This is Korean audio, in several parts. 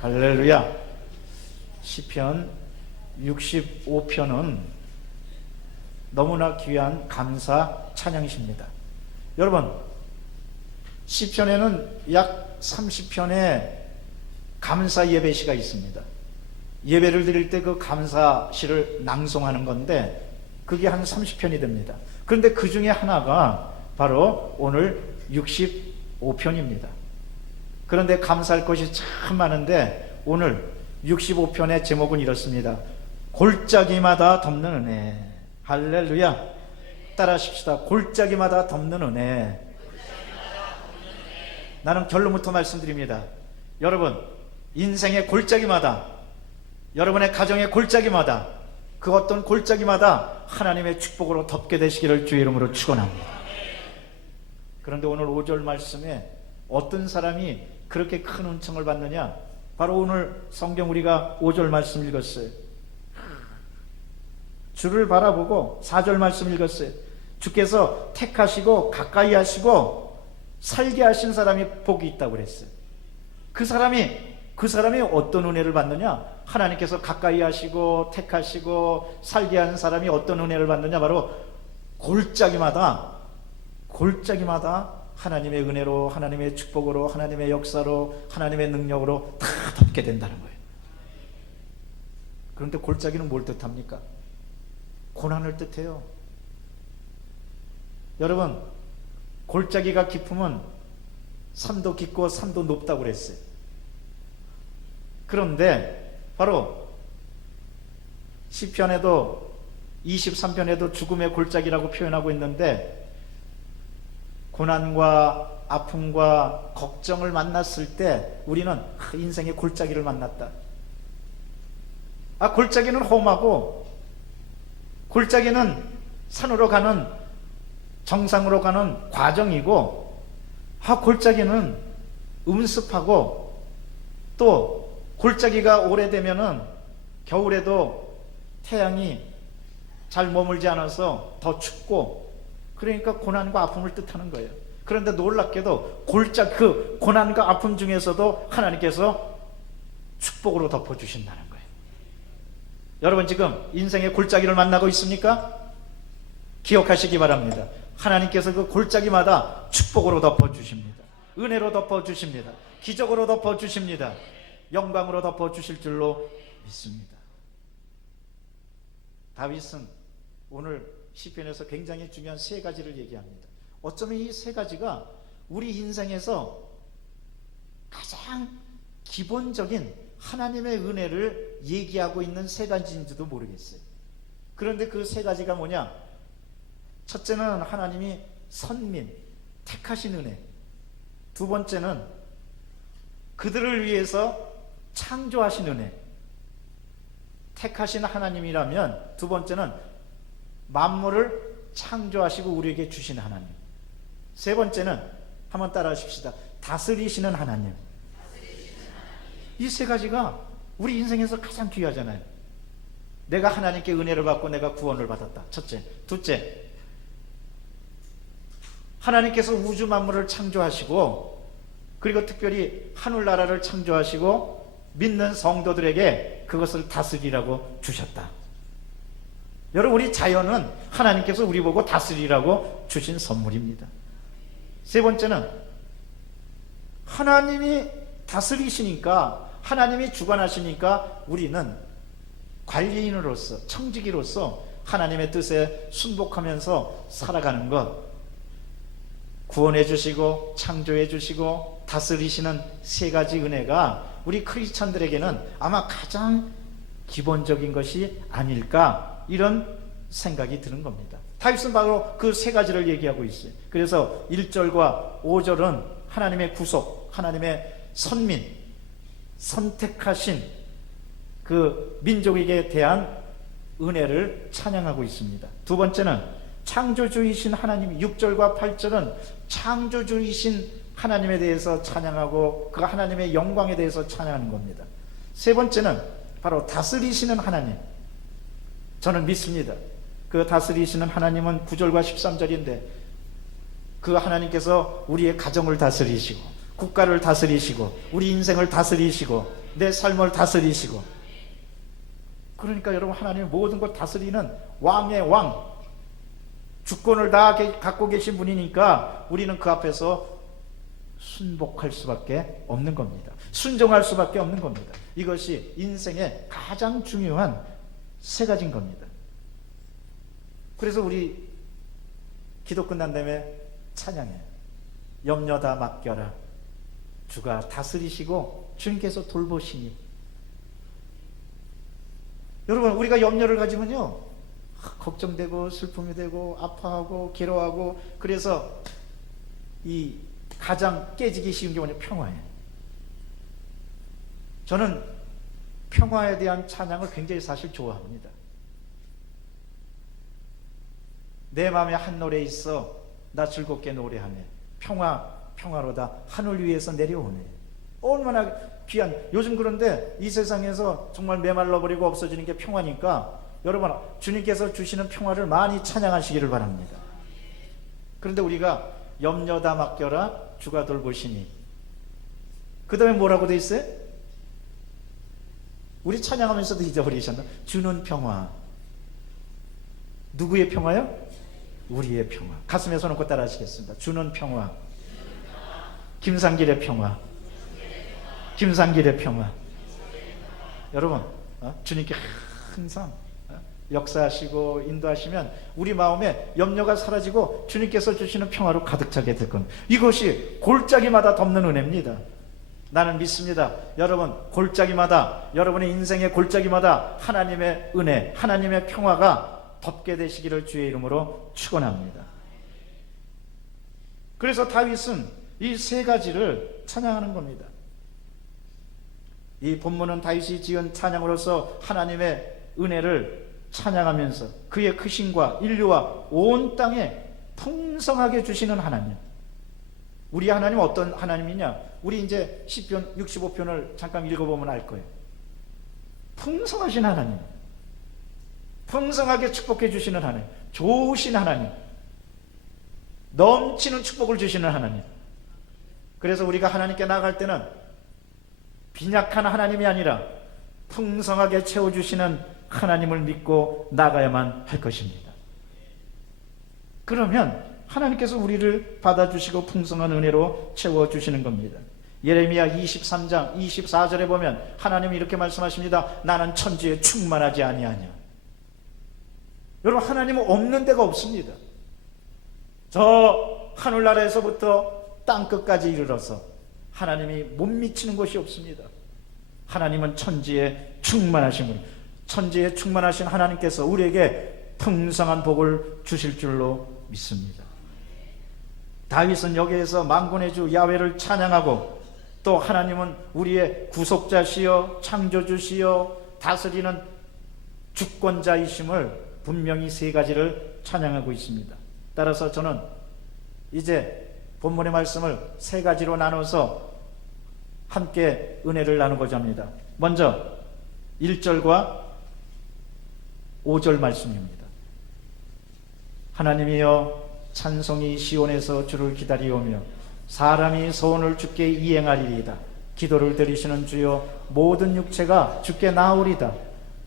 할렐루야. 시편 65편은 너무나 귀한 감사 찬양시입니다. 여러분, 시편에는 약 30편의 감사 예배시가 있습니다. 예배를 드릴 때 그 감사시를 낭송하는 건데 그게 한 30편이 됩니다. 그런데 그 중에 하나가 바로 오늘 65편입니다. 그런데 감사할 것이 참 많은데 오늘 65편의 제목은 이렇습니다. 골짜기마다 덮는 은혜. 할렐루야. 따라 하십시다. 골짜기마다 덮는 은혜. 나는 결론부터 말씀드립니다. 여러분, 인생의 골짜기마다, 여러분의 가정의 골짜기마다, 그 어떤 골짜기마다 하나님의 축복으로 덮게 되시기를 주의 이름으로 축원합니다. 그런데 오늘 5절 말씀에 어떤 사람이 그렇게 큰 은총을 받느냐? 바로 오늘 성경 우리가 5절 말씀 읽었어요. 주를 바라보고 4절 말씀 읽었어요. 주께서 택하시고 가까이 하시고 살게 하신 사람이 복이 있다고 그랬어요. 그 사람이 어떤 은혜를 받느냐? 하나님께서 가까이 하시고 택하시고 살게 하는 사람이 어떤 은혜를 받느냐? 바로 골짜기마다 하나님의 은혜로, 하나님의 축복으로, 하나님의 역사로, 하나님의 능력으로 다 덮게 된다는 거예요. 그런데 골짜기는 뭘 뜻합니까? 고난을 뜻해요. 여러분, 골짜기가 깊으면 산도 깊고 산도 높다고 그랬어요. 그런데 바로 시편에도 23편에도 죽음의 골짜기라고 표현하고 있는데, 고난과 아픔과 걱정을 만났을 때 우리는 인생의 골짜기를 만났다. 골짜기는 험하고, 골짜기는 산으로 가는, 정상으로 가는 과정이고, 골짜기는 음습하고, 또 골짜기가 오래되면은 겨울에도 태양이 잘 머물지 않아서 더 춥고, 그러니까 고난과 아픔을 뜻하는 거예요. 그런데 놀랍게도 그 고난과 아픔 중에서도 하나님께서 축복으로 덮어주신다는 거예요. 여러분, 지금 인생의 골짜기를 만나고 있습니까? 기억하시기 바랍니다. 하나님께서 그 골짜기마다 축복으로 덮어주십니다. 은혜로 덮어주십니다. 기적으로 덮어주십니다. 영광으로 덮어주실 줄로 믿습니다. 다윗은 오늘 시편에서 굉장히 중요한 세 가지를 얘기합니다. 어쩌면 이 세 가지가 우리 인생에서 가장 기본적인 하나님의 은혜를 얘기하고 있는 세 가지인지도 모르겠어요. 그런데 그 세 가지가 뭐냐? 첫째는 하나님이 선민, 택하신 은혜. 두 번째는 그들을 위해서 창조하신 은혜. 택하신 하나님이라면 두 번째는 만물을 창조하시고 우리에게 주신 하나님. 세 번째는 한번 따라 하십시다. 다스리시는 하나님. 이 세 가지가 우리 인생에서 가장 귀하잖아요. 내가 하나님께 은혜를 받고 내가 구원을 받았다. 첫째. 둘째, 하나님께서 우주 만물을 창조하시고, 그리고 특별히 하늘나라를 창조하시고 믿는 성도들에게 그것을 다스리라고 주셨다. 여러분, 우리 자연은 하나님께서 우리 보고 다스리라고 주신 선물입니다. 세 번째는 하나님이 다스리시니까, 하나님이 주관하시니까 우리는 관리인으로서, 청지기로서 하나님의 뜻에 순복하면서 살아가는 것. 구원해 주시고 창조해 주시고 다스리시는 세 가지 은혜가 우리 크리스찬들에게는 아마 가장 기본적인 것이 아닐까, 이런 생각이 드는 겁니다. 다윗은 바로 그 세 가지를 얘기하고 있어요. 그래서 1절과 5절은 하나님의 구속, 하나님의 선민, 선택하신 그 민족에게 대한 은혜를 찬양하고 있습니다. 두 번째는 창조주이신 하나님, 6절과 8절은 창조주이신 하나님에 대해서 찬양하고 그 하나님의 영광에 대해서 찬양하는 겁니다. 세 번째는 바로 다스리시는 하나님. 저는 믿습니다. 그 다스리시는 하나님은 9절과 13절인데 그 하나님께서 우리의 가정을 다스리시고 국가를 다스리시고 우리 인생을 다스리시고 내 삶을 다스리시고, 그러니까 여러분, 하나님이 모든 걸 다스리는 왕의 왕, 주권을 다 갖고 계신 분이니까 우리는 그 앞에서 순복할 수밖에 없는 겁니다. 순종할 수밖에 없는 겁니다. 이것이 인생의 가장 중요한 세 가지인 겁니다. 그래서 우리 기도 끝난 다음에 찬양해요. 염려 다 맡겨라. 주가 다스리시고 주님께서 돌보시니. 여러분, 우리가 염려를 가지면요, 걱정되고 슬픔이 되고 아파하고 괴로워하고, 그래서 이 가장 깨지기 쉬운 게 뭐냐? 평화예요. 저는 평화에 대한 찬양을 굉장히 사실 좋아합니다. 내 마음에 한 노래 있어 나 즐겁게 노래하네. 평화로다 하늘 위에서 내려오네. 얼마나 귀한, 요즘 그런데 이 세상에서 정말 메말라버리고 없어지는 게 평화니까 여러분, 주님께서 주시는 평화를 많이 찬양하시기를 바랍니다. 그런데 우리가 염려 다 맡겨라 주가 돌보시니, 그 다음에 뭐라고 돼 있어요? 우리 찬양하면서도 잊어버리셨나? 주는 평화. 누구의 평화요? 우리의 평화. 가슴에 손 얹고 따라 하시겠습니다. 주는 평화. 김상길의 평화. 김상길의 평화. 여러분, 주님께 항상 역사하시고 인도하시면 우리 마음에 염려가 사라지고 주님께서 주시는 평화로 가득 차게 될 겁니다. 이것이 골짜기마다 덮는 은혜입니다. 나는 믿습니다. 여러분, 골짜기마다, 여러분의 인생의 골짜기마다 하나님의 은혜, 하나님의 평화가 덮게 되시기를 주의 이름으로 축원합니다. 그래서 다윗은 이 세 가지를 찬양하는 겁니다. 이 본문은 다윗이 지은 찬양으로서 하나님의 은혜를 찬양하면서 그의 크심과 인류와 온 땅에 풍성하게 주시는 하나님. 우리 하나님은 어떤 하나님이냐? 우리 이제 시편 65편을 잠깐 읽어보면 알 거예요. 풍성하신 하나님, 풍성하게 축복해 주시는 하나님, 좋으신 하나님, 넘치는 축복을 주시는 하나님. 그래서 우리가 하나님께 나아갈 때는 빈약한 하나님이 아니라 풍성하게 채워주시는 하나님을 믿고 나가야만 할 것입니다. 그러면 하나님께서 우리를 받아주시고 풍성한 은혜로 채워주시는 겁니다. 예레미야 23장 24절에 보면 하나님이 이렇게 말씀하십니다. 나는 천지에 충만하지 아니하냐. 여러분, 하나님은 없는 데가 없습니다. 저 하늘나라에서부터 땅끝까지 이르러서 하나님이 못 미치는 것이 없습니다. 하나님은 천지에 충만하신 분, 천지에 충만하신 하나님께서 우리에게 풍성한 복을 주실 줄로 믿습니다. 다윗은 여기에서 만군의 주 야훼를 찬양하고, 또 하나님은 우리의 구속자시여 창조주시여 다스리는 주권자이심을 분명히 세 가지를 찬양하고 있습니다. 따라서 저는 이제 본문의 말씀을 세 가지로 나눠서 함께 은혜를 나누고자 합니다. 먼저 1절과 5절 말씀입니다. 하나님이여, 찬송이 시온에서 주를 기다리오며 사람이 소원을 주께 이행하리이다. 기도를 들으시는 주여, 모든 육체가 주께 나오리다.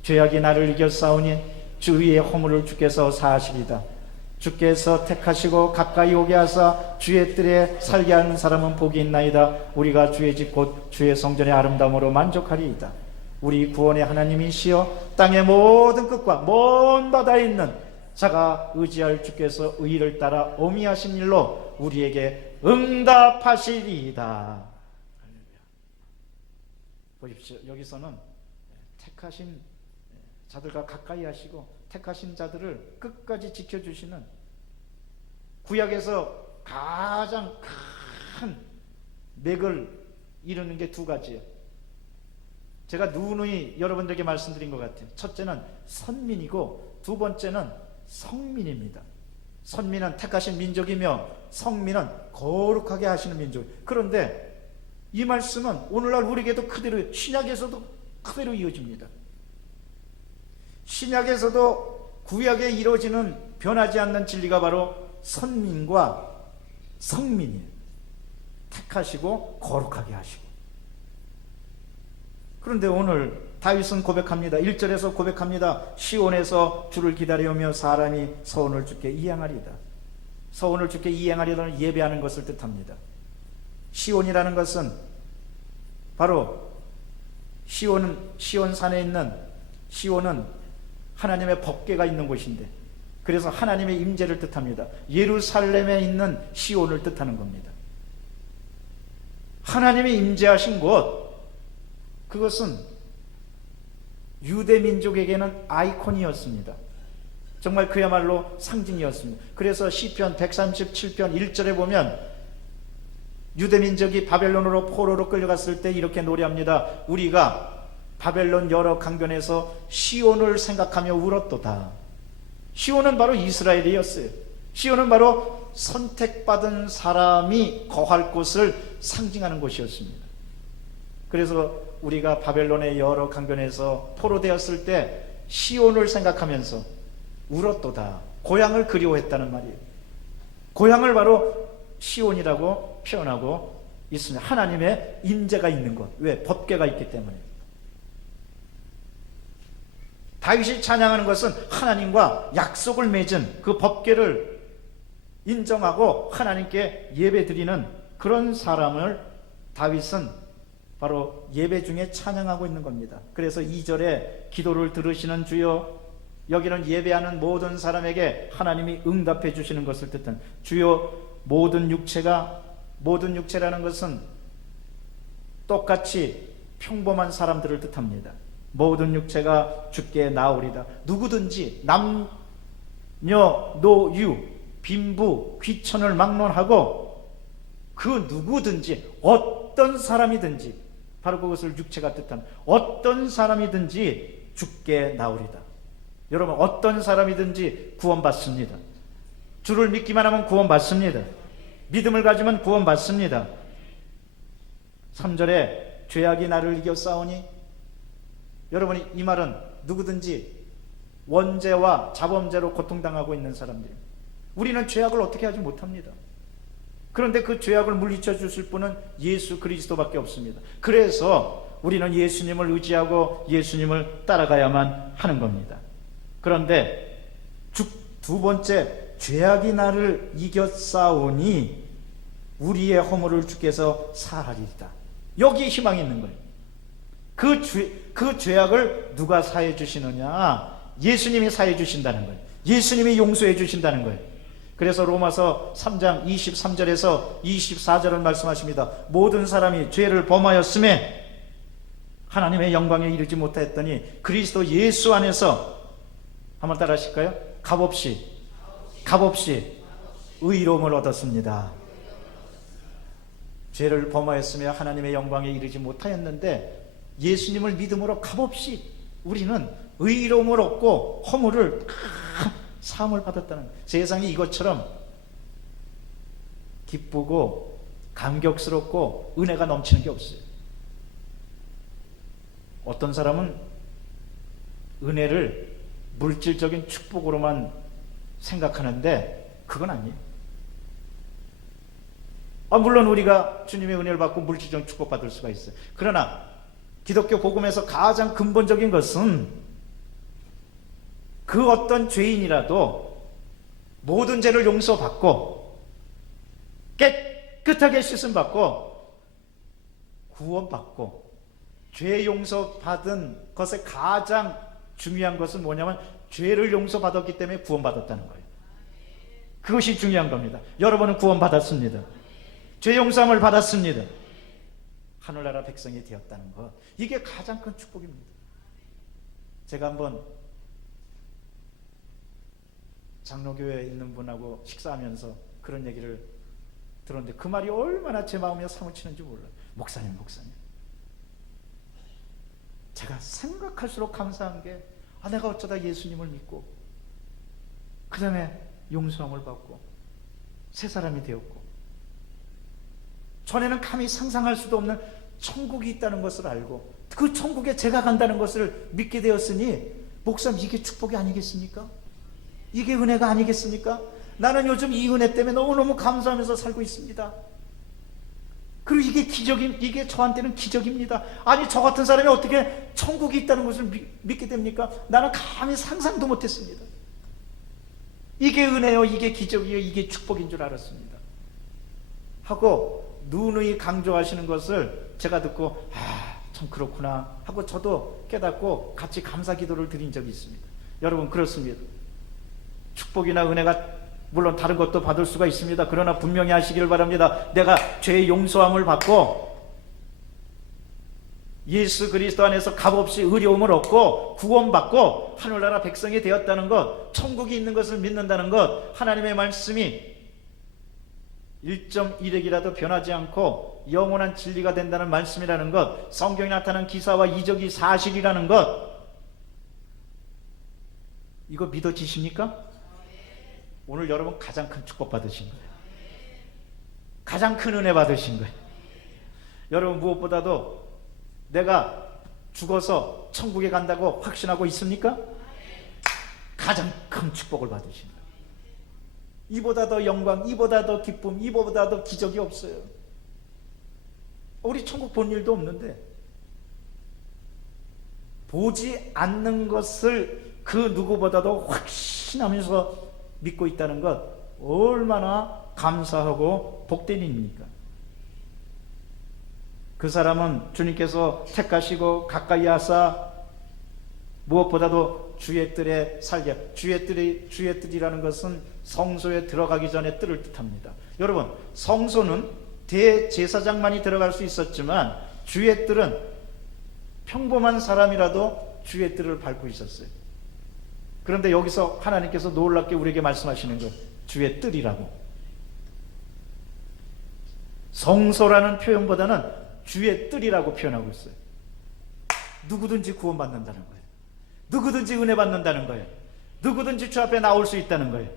죄악이 나를 이겼사오니 주 위의 허물을 주께서 사하시리다. 주께서 택하시고 가까이 오게 하사 주의 뜰에 살게 하는 사람은 복이 있나이다. 우리가 주의 집 곧 주의 성전의 아름다움으로 만족하리이다. 우리 구원의 하나님이시여, 땅의 모든 끝과 먼 바다에 있는 자가 의지할 주께서 의를 따라 어미하신 일로 우리에게 응답하시리이다. 보십시오. 여기서는 택하신 자들과 가까이 하시고 택하신 자들을 끝까지 지켜주시는, 구약에서 가장 큰 맥을 이루는 게 두 가지예요. 제가 누누이 여러분들에게 말씀드린 것 같아요. 첫째는 선민이고 두 번째는 성민입니다. 선민은 택하신 민족이며 성민은 거룩하게 하시는 민족. 그런데 이 말씀은 오늘날 우리에게도 그대로, 신약에서도 그대로 이어집니다. 신약에서도 구약에 이루어지는 변하지 않는 진리가 바로 선민과 성민이에요. 택하시고 거룩하게 하시고. 그런데 오늘 다윗은 고백합니다. 1절에서 고백합니다. 시온에서 주를 기다려오며 사람이 서원을 주께 이행하리다. 서원을 주께 이행하리라는 예배하는 것을 뜻합니다. 시온이라는 것은 바로 시온산에 있는, 시온은 하나님의 법궤가 있는 곳인데, 그래서 하나님의 임재를 뜻합니다. 예루살렘에 있는 시온을 뜻하는 겁니다. 하나님의 임재하신 곳, 그것은 유대 민족에게는 아이콘이었습니다. 정말 그야말로 상징이었습니다. 그래서 시편 137편 1절에 보면 유대 민족이 바벨론으로 포로로 끌려갔을 때 이렇게 노래합니다. 우리가 바벨론 여러 강변에서 시온을 생각하며 울었도다. 시온은 바로 이스라엘이었어요. 시온은 바로 선택받은 사람이 거할 곳을 상징하는 곳이었습니다. 그래서 우리가 바벨론의 여러 강변에서 포로되었을 때 시온을 생각하면서 울었도다. 고향을 그리워했다는 말이에요. 고향을 바로 시온이라고 표현하고 있습니다. 하나님의 임재가 있는 곳. 왜? 법궤가 있기 때문에. 다윗이 찬양하는 것은 하나님과 약속을 맺은 그 법궤를 인정하고 하나님께 예배드리는 그런 사람을 다윗은 바로 예배 중에 찬양하고 있는 겁니다. 그래서 2절에 기도를 들으시는 주여, 여기는 예배하는 모든 사람에게 하나님이 응답해 주시는 것을 뜻한 주여, 모든 육체라는 것은 똑같이 평범한 사람들을 뜻합니다. 모든 육체가 주께 나오리다. 누구든지 남녀 노유 빈부 귀천을 막론하고 그 누구든지 어떤 사람이든지, 바로 그것을 육체가 뜻하는 어떤 사람이든지 주께 나오리다. 여러분, 어떤 사람이든지 구원받습니다. 주를 믿기만 하면 구원받습니다. 믿음을 가지면 구원받습니다. 3절에 죄악이 나를 이겨 싸우니, 여러분이 이 말은 누구든지 원죄와 자범죄로 고통당하고 있는 사람들입니다. 우리는 죄악을 어떻게 하지 못합니다. 그런데 그 죄악을 물리쳐 주실 분은 예수 그리스도밖에 없습니다. 그래서 우리는 예수님을 의지하고 예수님을 따라가야만 하는 겁니다. 그런데 두 번째, 죄악이 나를 이겨 싸우니 우리의 허물을 주께서 사하리이다. 여기에 희망이 있는 거예요. 그 죄악을 누가 사해 주시느냐? 예수님이 사해 주신다는 거예요. 예수님이 용서해 주신다는 거예요. 그래서 로마서 3장 23절에서 24절을 말씀하십니다. 모든 사람이 죄를 범하였음에 하나님의 영광에 이르지 못하였더니 그리스도 예수 안에서, 한번 따라 하실까요? 값없이 의로움을 얻었습니다. 죄를 범하였으며 하나님의 영광에 이르지 못하였는데 예수님을 믿음으로 값없이 우리는 의로움을 얻고 허물을 사함을 받았다는 거예요. 세상이 이것처럼 기쁘고 감격스럽고 은혜가 넘치는 게 없어요. 어떤 사람은 은혜를 물질적인 축복으로만 생각하는데 그건 아니에요. 물론 우리가 주님의 은혜를 받고 물질적인 축복받을 수가 있어요. 그러나 기독교 복음에서 가장 근본적인 것은 그 어떤 죄인이라도 모든 죄를 용서받고 깨끗하게 씻음받고 구원받고, 죄 용서받은 것의 가장 중요한 것은 뭐냐면 죄를 용서받았기 때문에 구원받았다는 거예요. 그것이 중요한 겁니다. 여러분은 구원받았습니다. 죄 용서함을 받았습니다. 하늘나라 백성이 되었다는 것, 이게 가장 큰 축복입니다. 제가 한번 장로교회에 있는 분하고 식사하면서 그런 얘기를 들었는데 그 말이 얼마나 제 마음에 사무치는지 몰라요. 목사님, 제가 생각할수록 감사한 게, 내가 어쩌다 예수님을 믿고 그 다음에 용서함을 받고 새 사람이 되었고, 전에는 감히 상상할 수도 없는 천국이 있다는 것을 알고 그 천국에 제가 간다는 것을 믿게 되었으니, 목사님, 이게 축복이 아니겠습니까? 이게 은혜가 아니겠습니까? 나는 요즘 이 은혜 때문에 너무너무 감사하면서 살고 있습니다. 그리고 이게 저한테는 기적입니다. 아니, 저 같은 사람이 어떻게 천국이 있다는 것을 믿게 됩니까? 나는 감히 상상도 못했습니다. 이게 은혜요, 이게 기적이요, 이게 축복인 줄 알았습니다. 하고 누누이 강조하시는 것을 제가 듣고 참 그렇구나 하고 저도 깨닫고 같이 감사 기도를 드린 적이 있습니다. 여러분, 그렇습니다. 축복이나 은혜가 물론 다른 것도 받을 수가 있습니다. 그러나 분명히 하시기를 바랍니다. 내가 죄의 용서함을 받고 예수 그리스도 안에서 값없이 의로움을 얻고 구원받고 하늘나라 백성이 되었다는 것, 천국이 있는 것을 믿는다는 것, 하나님의 말씀이 1.1핵이라도 변하지 않고 영원한 진리가 된다는 말씀이라는 것, 성경에 나타난 기사와 이적이 사실이라는 것, 이거 믿어지십니까? 오늘 여러분 가장 큰 축복 받으신 거예요. 가장 큰 은혜 받으신 거예요. 여러분, 무엇보다도 내가 죽어서 천국에 간다고 확신하고 있습니까? 가장 큰 축복을 받으신 거예요. 이보다 더 영광, 이보다 더 기쁨, 이보다 더 기적이 없어요. 우리 천국 본 일도 없는데 보지 않는 것을 그 누구보다도 확신하면서 믿고 있다는 것, 얼마나 감사하고 복된 일입니까? 그 사람은 주님께서 택하시고 가까이 하사 무엇보다도 주의 뜰에 살게. 주의 뜰이라는 것은 성소에 들어가기 전에 뜰을 뜻합니다. 여러분, 성소는 대제사장만이 들어갈 수 있었지만 주의 뜰은 평범한 사람이라도 주의 뜰을 밟고 있었어요. 그런데 여기서 하나님께서 놀랍게 우리에게 말씀하시는 것, 주의 뜰이라고. 성소라는 표현보다는 주의 뜰이라고 표현하고 있어요. 누구든지 구원받는다는 거예요. 누구든지 은혜 받는다는 거예요. 누구든지 주 앞에 나올 수 있다는 거예요.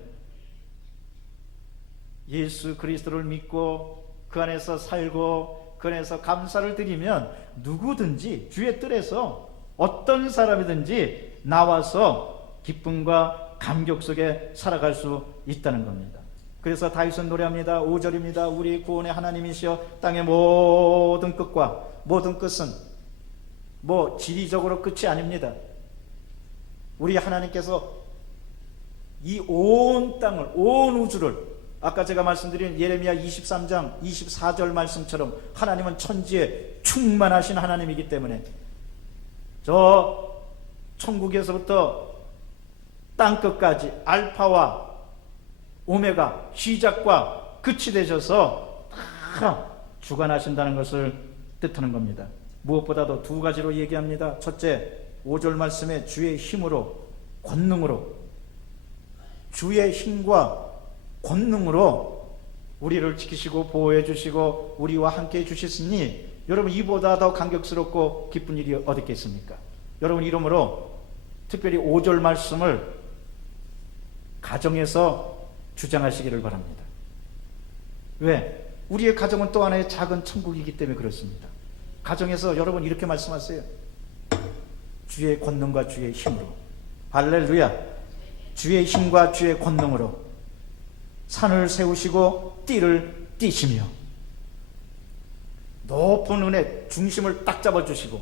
예수 그리스도를 믿고 그 안에서 살고 그 안에서 감사를 드리면 누구든지 주의 뜰에서 어떤 사람이든지 나와서 기쁨과 감격 속에 살아갈 수 있다는 겁니다. 그래서 다윗은 노래합니다. 5절입니다. 우리 구원의 하나님이시여 땅의 모든 끝과 모든 끝은 지리적으로 끝이 아닙니다. 우리 하나님께서 이 온 땅을, 온 우주를, 아까 제가 말씀드린 예레미야 23장 24절 말씀처럼 하나님은 천지에 충만하신 하나님이기 때문에 저 천국에서부터 땅끝까지 알파와 오메가, 시작과 끝이 되셔서 다 주관하신다는 것을 뜻하는 겁니다. 무엇보다도 두 가지로 얘기합니다. 첫째, 5절 말씀에 주의 힘으로, 권능으로, 주의 힘과 권능으로 우리를 지키시고 보호해 주시고 우리와 함께 해 주셨으니 여러분, 이보다 더 감격스럽고 기쁜 일이 어디 있겠습니까? 여러분, 이러므로 특별히 5절 말씀을 가정에서 주장하시기를 바랍니다. 왜? 우리의 가정은 또 하나의 작은 천국이기 때문에 그렇습니다. 가정에서 여러분 이렇게 말씀하세요. 주의 권능과 주의 힘으로, 할렐루야, 주의 힘과 주의 권능으로 산을 세우시고 띠를 띠시며 높은 은혜 중심을 딱 잡아주시고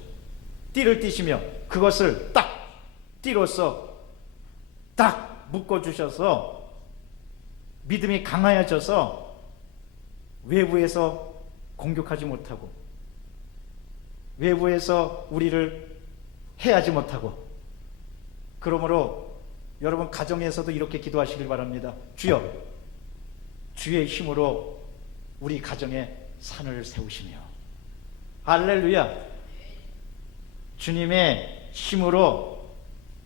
띠를 띠시며 그것을 딱 띠로서 딱 묶어주셔서 믿음이 강하여져서 외부에서 공격하지 못하고 외부에서 우리를 해하지 못하고, 그러므로 여러분 가정에서도 이렇게 기도하시길 바랍니다. 주여, 주의 힘으로 우리 가정에 산을 세우시며, 할렐루야, 주님의 힘으로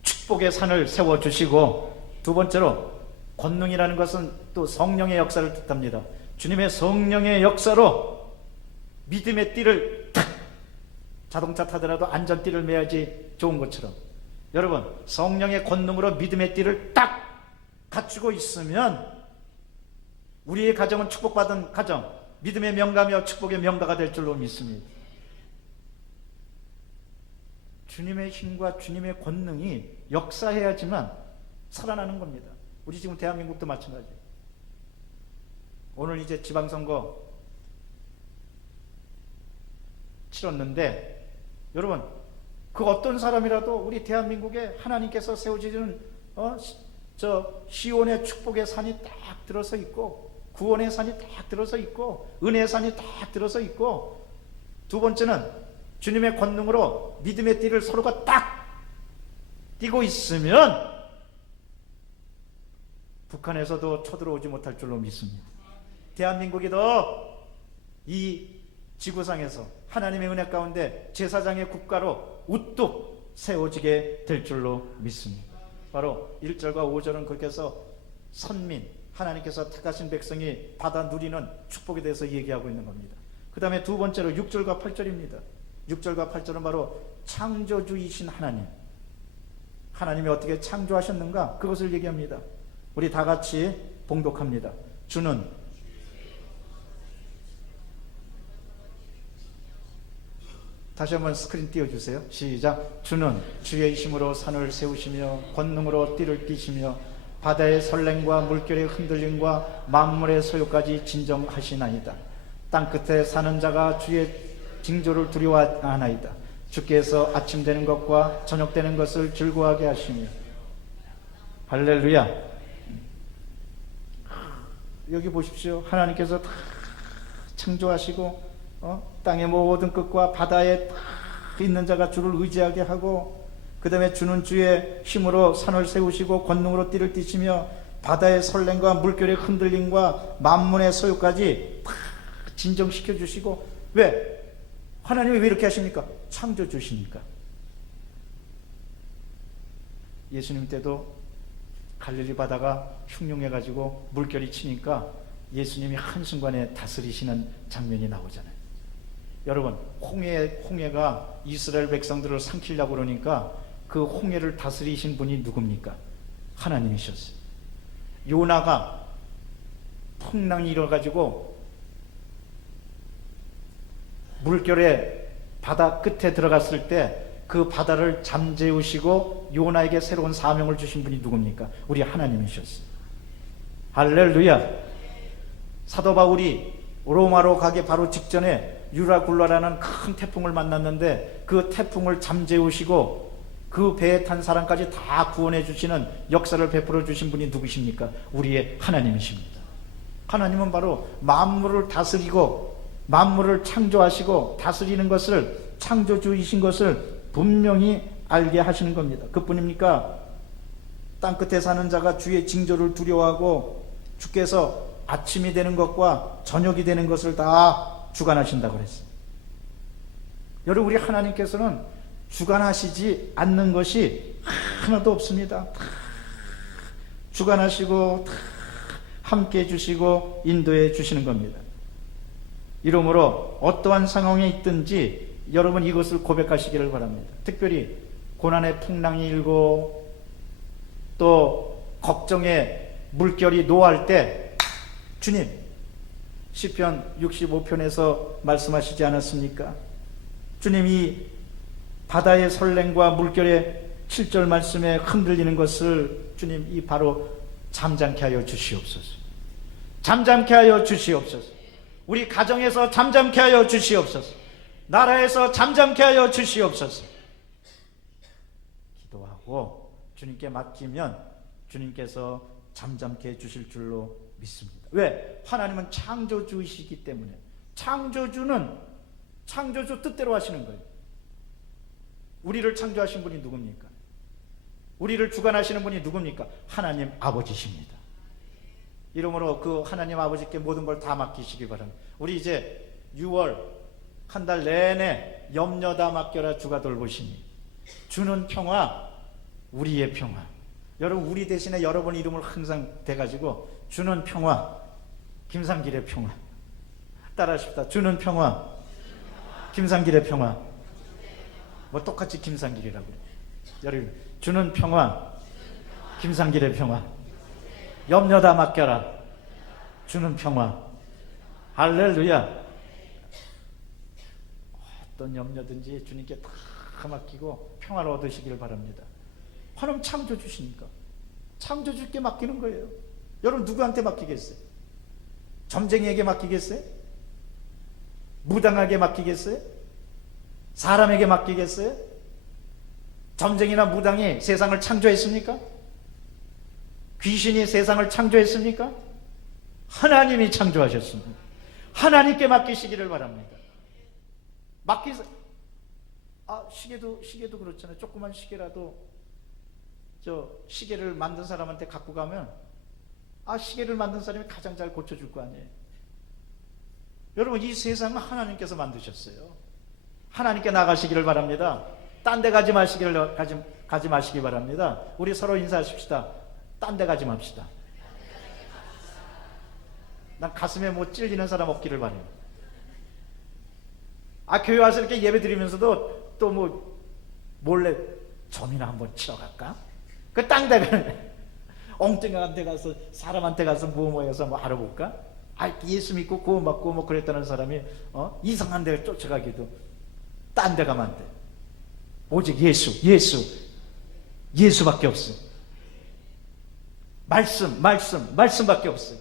축복의 산을 세워주시고, 두 번째로 권능이라는 것은 또 성령의 역사를 뜻합니다. 주님의 성령의 역사로 믿음의 띠를 탁, 자동차 타더라도 안전띠를 매야지 좋은 것처럼 여러분 성령의 권능으로 믿음의 띠를 딱 갖추고 있으면 우리의 가정은 축복받은 가정, 믿음의 명가며 축복의 명가가 될 줄로 믿습니다. 주님의 힘과 주님의 권능이 역사해야지만 살아나는 겁니다. 우리 지금 대한민국도 마찬가지예요. 오늘 이제 지방선거 치렀는데, 여러분, 그 어떤 사람이라도 우리 대한민국에 하나님께서 세워주시는 시온의 축복의 산이 딱 들어서 있고, 구원의 산이 딱 들어서 있고, 은혜의 산이 딱 들어서 있고, 두 번째는 주님의 권능으로 믿음의 띠를 서로가 딱 띄고 있으면 북한에서도 쳐들어오지 못할 줄로 믿습니다. 대한민국이도 이 지구상에서 하나님의 은혜 가운데 제사장의 국가로 우뚝 세워지게 될 줄로 믿습니다. 바로 1절과 5절은 그렇게 해서 선민, 하나님께서 택하신 백성이 받아 누리는 축복에 대해서 얘기하고 있는 겁니다. 그 다음에 두 번째로 6절과 8절입니다. 6절과 8절은 바로 창조주이신 하나님, 하나님이 어떻게 창조하셨는가, 그것을 얘기합니다. 우리 다 같이 봉독합니다. 주는 다시 한번 스크린 띄워주세요. 시작. 주는 주의 힘으로 산을 세우시며 권능으로 띠를 띠시며 바다의 설렘과 물결의 흔들림과 만물의 소요까지 진정하시나이다. 땅끝에 사는 자가 주의 징조를 두려워하나이다. 주께서 아침 되는 것과 저녁 되는 것을 즐거워하게 하시며. 할렐루야. 여기 보십시오. 하나님께서 다 창조하시고 땅의 모든 끝과 바다에 다 있는 자가 주를 의지하게 하고, 그 다음에 주는 주의 힘으로 산을 세우시고 권능으로 띠를 띠시며 바다의 설렘과 물결의 흔들림과 만문의 소유까지 다 진정시켜 주시고. 왜? 하나님이 왜 이렇게 하십니까? 창조주시니까. 예수님 때도 갈릴리 바다가 흉흉해가지고 물결이 치니까 예수님이 한순간에 다스리시는 장면이 나오잖아요. 여러분, 홍해가 이스라엘 백성들을 삼키려고 그러니까 그 홍해를 다스리신 분이 누굽니까? 하나님이셨어요. 요나가 풍랑이 일어가지고 물결에 바다 끝에 들어갔을 때 그 바다를 잠재우시고 요나에게 새로운 사명을 주신 분이 누굽니까? 우리 하나님이셨어요. 할렐루야. 사도 바울이 로마로 가기 바로 직전에 유라굴라라는 큰 태풍을 만났는데 그 태풍을 잠재우시고 그 배에 탄 사람까지 다 구원해 주시는 역사를 베풀어 주신 분이 누구십니까? 우리의 하나님이십니다. 하나님은 바로 만물을 다스리고 만물을 창조하시고 다스리는 것을, 창조주이신 것을 분명히 알게 하시는 겁니다. 그뿐입니까? 땅끝에 사는 자가 주의 징조를 두려워하고 주께서 아침이 되는 것과 저녁이 되는 것을 다 주관하신다고 그랬어요. 여러분, 우리 하나님께서는 주관하시지 않는 것이 하나도 없습니다. 다 주관하시고 다 함께 해주시고 인도해 주시는 겁니다. 이러므로 어떠한 상황에 있든지 여러분 이것을 고백하시기를 바랍니다. 특별히 고난의 풍랑이 일고 또 걱정의 물결이 노할 때, 주님, 시편 65편에서 말씀하시지 않았습니까? 주님이 바다의 설렘과 물결의 7절 말씀에 흔들리는 것을 주님 이 바로 잠잠케 하여 주시옵소서. 잠잠케 하여 주시옵소서. 우리 가정에서 잠잠케 하여 주시옵소서. 나라에서 잠잠케 하여 주시옵소서. 기도하고 주님께 맡기면 주님께서 잠잠케 해주실 줄로 믿습니다. 왜? 하나님은 창조주이시기 때문에. 창조주는 창조주 뜻대로 하시는 거예요. 우리를 창조하신 분이 누굽니까? 우리를 주관하시는 분이 누굽니까? 하나님 아버지십니다. 이러므로 그 하나님 아버지께 모든 걸 다 맡기시기 바랍니다. 우리 이제 6월 한 달 내내 염려 다 맡겨라 주가 돌보시니. 주는 평화, 우리의 평화. 여러분, 우리 대신에 여러분 이름을 항상 대가지고 주는 평화, 김상길의 평화. 따라하십시다. 주는 평화, 김상길의 평화. 뭐 똑같이 김상길이라고 그래요. 여러분, 주는 평화, 김상길의 평화. 염려 다 맡겨라, 주는 평화. 할렐루야. 어떤 염려든지 주님께 다 맡기고 평화를 얻으시기를 바랍니다. 하나님 창조주시니까 창조주께 맡기는 거예요. 여러분, 누구한테 맡기겠어요? 점쟁이에게 맡기겠어요? 무당하게 맡기겠어요? 사람에게 맡기겠어요? 점쟁이나 무당이 세상을 창조했습니까? 귀신이 세상을 창조했습니까? 하나님이 창조하셨습니다. 하나님께 맡기시기를 바랍니다. 시계도 그렇잖아요. 조그만 시계라도 시계를 만든 사람한테 갖고 가면 시계를 만든 사람이 가장 잘 고쳐줄 거 아니에요. 여러분, 이 세상은 하나님께서 만드셨어요. 하나님께 나가시기를 바랍니다. 딴 데 가지 마시기 바랍니다. 우리 서로 인사하십시다. 딴 데 가지 맙시다. 난 가슴에 뭐 찔리는 사람 없기를 바래요. 교회 와서 이렇게 예배 드리면서도 또 뭐 몰래 점이나 한번 치러 갈까? 그 딴 데 가는 엉뚱한 데 가서 사람한테 가서 뭐해서 뭐 알아볼까? 예수 믿고 구원받고 뭐 그랬다는 사람이 이상한 데 쫓아가기도 딴 데 가면 안 돼. 오직 예수밖에 없어요. 말씀밖에 없어요.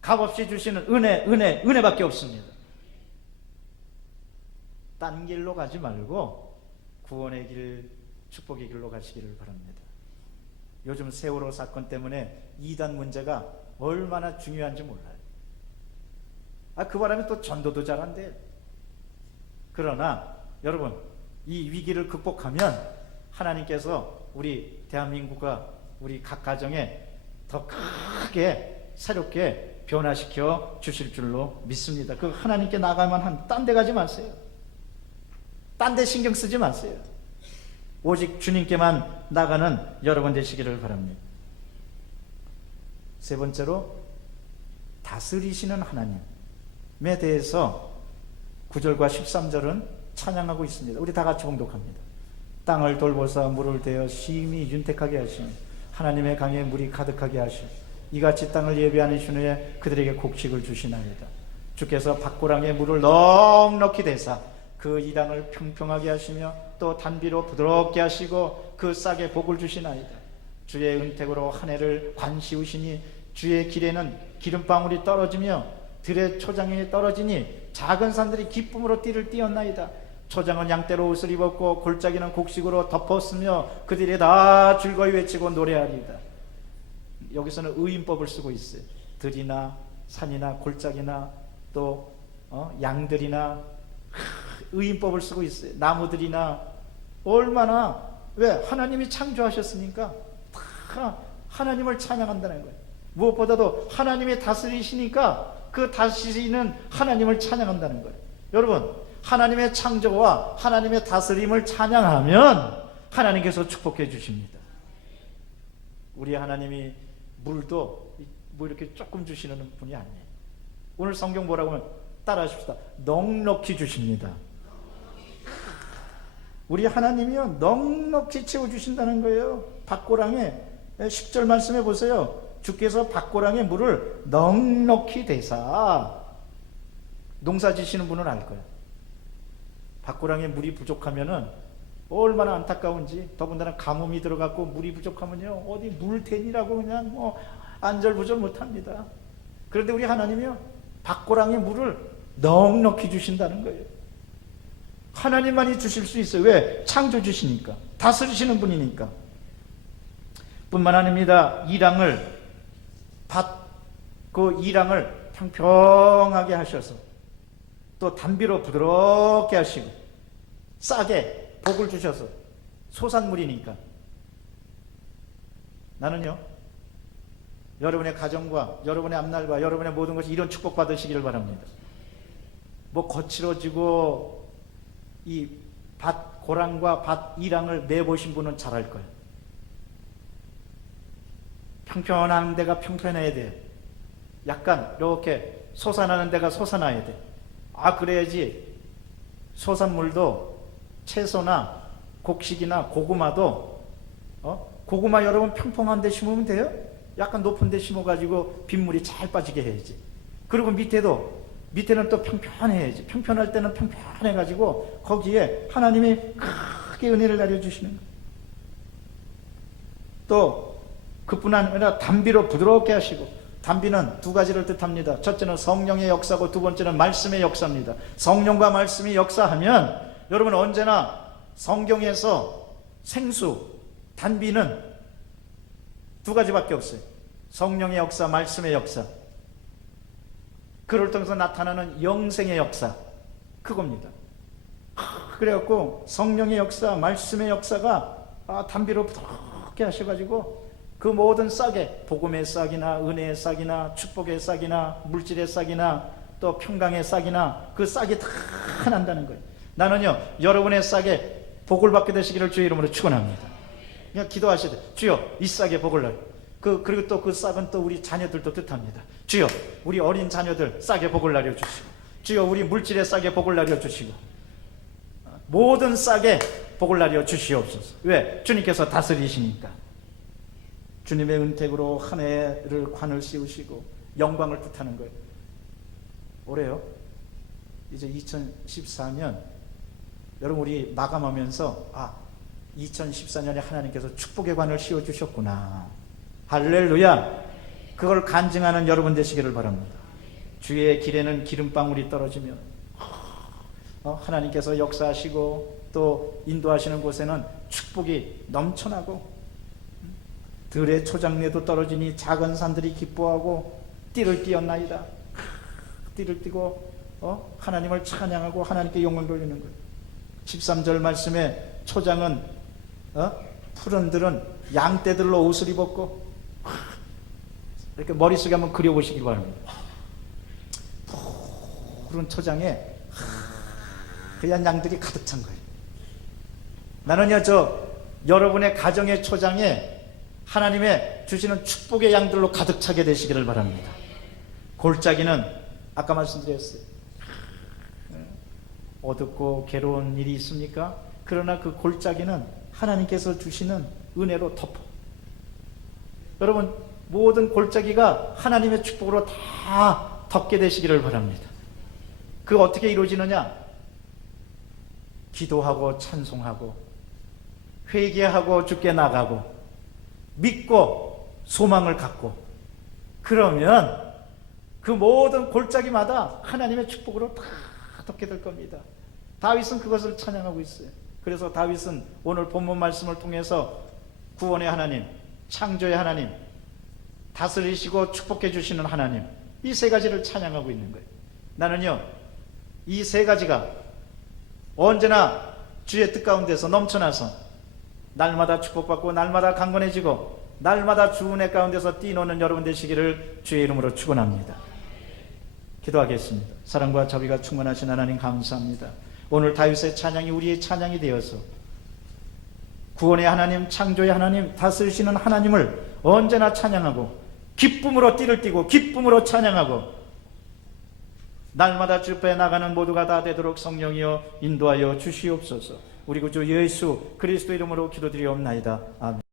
값없이 주시는 은혜밖에 없습니다. 딴 길로 가지 말고 구원의 길, 축복의 길로 가시기를 바랍니다. 요즘 세월호 사건 때문에 이단 문제가 얼마나 중요한지 몰라요. 그 바람에 또 전도도 잘 안 돼요. 그러나 여러분, 이 위기를 극복하면 하나님께서 우리 대한민국과 우리 각 가정에 더 크게 새롭게 변화시켜 주실 줄로 믿습니다. 그 하나님께 나가면 딴 데 가지 마세요. 딴 데 신경 쓰지 마세요. 오직 주님께만 나가는 여러분 되시기를 바랍니다. 세 번째로, 다스리시는 하나님에 대해서 9절과 13절은 찬양하고 있습니다. 우리 다 같이 봉독합니다. 땅을 돌보사 물을 대어 심히 윤택하게 하시며 하나님의 강에 물이 가득하게 하시며 이같이 땅을 예비하는 후에 그들에게 곡식을 주시나이다. 주께서 밭고랑에 물을 넉넉히 대사 그 이 땅을 평평하게 하시며 또 단비로 부드럽게 하시고 그 싹에 복을 주시나이다. 주의 은택으로 한 해를 관시우시니 주의 길에는 기름방울이 떨어지며 들의 초장에 떨어지니 작은 산들이 기쁨으로 띠를 띄었나이다. 초장은 양떼로 옷을 입었고 골짜기는 곡식으로 덮었으며 그들이 다 즐거이 외치고 노래하리이다. 여기서는 의인법을 쓰고 있어요. 들이나 산이나 골짜기나 또 양들이나 의인법을 쓰고 있어요. 나무들이나 얼마나, 왜? 하나님이 창조하셨으니까 다 하나님을 찬양한다는 거예요. 무엇보다도 하나님이 다스리시니까 그 다스리는 하나님을 찬양한다는 거예요. 여러분, 하나님의 창조와 하나님의 다스림을 찬양하면 하나님께서 축복해 주십니다. 우리 하나님이 물도 뭐 이렇게 조금 주시는 분이 아니에요. 오늘 성경 뭐라고 하면 따라 하십시다. 넉넉히 주십니다. 우리 하나님이요, 넉넉히 채워주신다는 거예요. 밭고랑에 10절 말씀해 보세요. 주께서 밭고랑에 물을 넉넉히 대사. 농사 지시는 분은 알 거예요. 밭고랑에 물이 부족하면은 얼마나 안타까운지. 더군다나 가뭄이 들어갔고 물이 부족하면요, 어디 물탱이라고 그냥 뭐 안절부절 못합니다. 그런데 우리 하나님이요, 밭고랑에 물을 넉넉히 주신다는 거예요. 하나님만이 주실 수 있어요. 왜? 창조주시니까, 다스리시는 분이니까. 뿐만 아닙니다. 그 이랑을 평평하게 하셔서 또 단비로 부드럽게 하시고 싹에 복을 주셔서, 소산물이니까. 나는요, 여러분의 가정과 여러분의 앞날과 여러분의 모든 것이 이런 축복 받으시기를 바랍니다. 뭐 거칠어지고 이 밭 고랑과 밭 이랑을 매보신 분은 잘 알 거예요. 평평한 데가 평평해야 돼. 약간 이렇게 솟아나는 데가 솟아나야 돼. 그래야지 소산물도, 채소나 곡식이나 고구마도, 고구마 여러분 평평한 데 심으면 돼요? 약간 높은 데 심어가지고 빗물이 잘 빠지게 해야지. 그리고 밑에는 또 평평해야지. 평평할 때는 평평해가지고 거기에 하나님이 크게 은혜를 내려주시는 거예요. 또 그뿐 아니라 단비로 부드럽게 하시고, 단비는 두 가지를 뜻합니다. 첫째는 성령의 역사고 두 번째는 말씀의 역사입니다. 성령과 말씀이 역사하면 여러분 언제나 성경에서 생수, 단비는 두 가지밖에 없어요. 성령의 역사, 말씀의 역사. 그를 통해서 나타나는 영생의 역사. 그겁니다. 그래갖고 성령의 역사, 말씀의 역사가 단비로 부드럽게 하셔가지고 그 모든 싹에, 복음의 싹이나 은혜의 싹이나 축복의 싹이나 물질의 싹이나 또 평강의 싹이나 그 싹이 다 난다는 거예요. 나는요, 여러분의 싹에 복을 받게 되시기를 주의 이름으로 축원합니다. 그냥 기도하시되, 주여 이 싹에 복을 날. 그리고 또 그 싹은 또 우리 자녀들도 뜻합니다. 주여 우리 어린 자녀들 싹에 복을 날려 주시고, 주여 우리 물질의 싹에 복을 날려 주시고, 모든 싹에 복을 날려 주시옵소서. 왜? 주님께서 다스리시니까. 주님의 은택으로 한 해를 관을 씌우시고 영광을 뜻하는 거예요. 올해요, 이제 2014년 여러분 우리 마감하면서 2014년에 하나님께서 축복의 관을 씌워주셨구나. 할렐루야. 그걸 간증하는 여러분 되시기를 바랍니다. 주의 길에는 기름방울이 떨어지면 하나님께서 역사하시고 또 인도하시는 곳에는 축복이 넘쳐나고, 들의 초장내도 떨어지니 작은 산들이 기뻐하고 띠를 띠었나이다. 띠를 띠고 하나님을 찬양하고 하나님께 영광 돌리는 거예요. 13절 말씀에 초장은 푸른들은 양떼들로 옷을 입었고, 이렇게 머릿속에 한번 그려보시기 바랍니다. 푸른 초장에 하얀 양들이 가득 찬 거예요. 나는요, 여러분의 가정의 초장에 하나님의 주시는 축복의 양들로 가득 차게 되시기를 바랍니다. 골짜기는 아까 말씀드렸어요. 어둡고 괴로운 일이 있습니까? 그러나 그 골짜기는 하나님께서 주시는 은혜로 덮어. 여러분 모든 골짜기가 하나님의 축복으로 다 덮게 되시기를 바랍니다. 그거 어떻게 이루어지느냐? 기도하고 찬송하고 회개하고 주께 나가고 믿고 소망을 갖고, 그러면 그 모든 골짜기마다 하나님의 축복으로 다 덮게 될 겁니다. 다윗은 그것을 찬양하고 있어요. 그래서 다윗은 오늘 본문 말씀을 통해서 구원의 하나님, 창조의 하나님, 다스리시고 축복해 주시는 하나님, 이 세 가지를 찬양하고 있는 거예요. 나는요, 이 세 가지가 언제나 주의 뜻 가운데서 넘쳐나서 날마다 축복받고 날마다 강건해지고 날마다 주 은혜 가운데서 뛰노는 여러분 되시기를 주의 이름으로 축원합니다. 기도하겠습니다. 사랑과 자비가 충만하신 하나님 감사합니다. 오늘 다윗의 찬양이 우리의 찬양이 되어서 구원의 하나님, 창조의 하나님, 다스리시는 하나님을 언제나 찬양하고 기쁨으로 띠를 띠고 기쁨으로 찬양하고 날마다 주 앞에 나가는 모두가 다 되도록 성령이여 인도하여 주시옵소서. 우리 구주 예수 그리스도 이름으로 기도드리옵나이다. 아멘.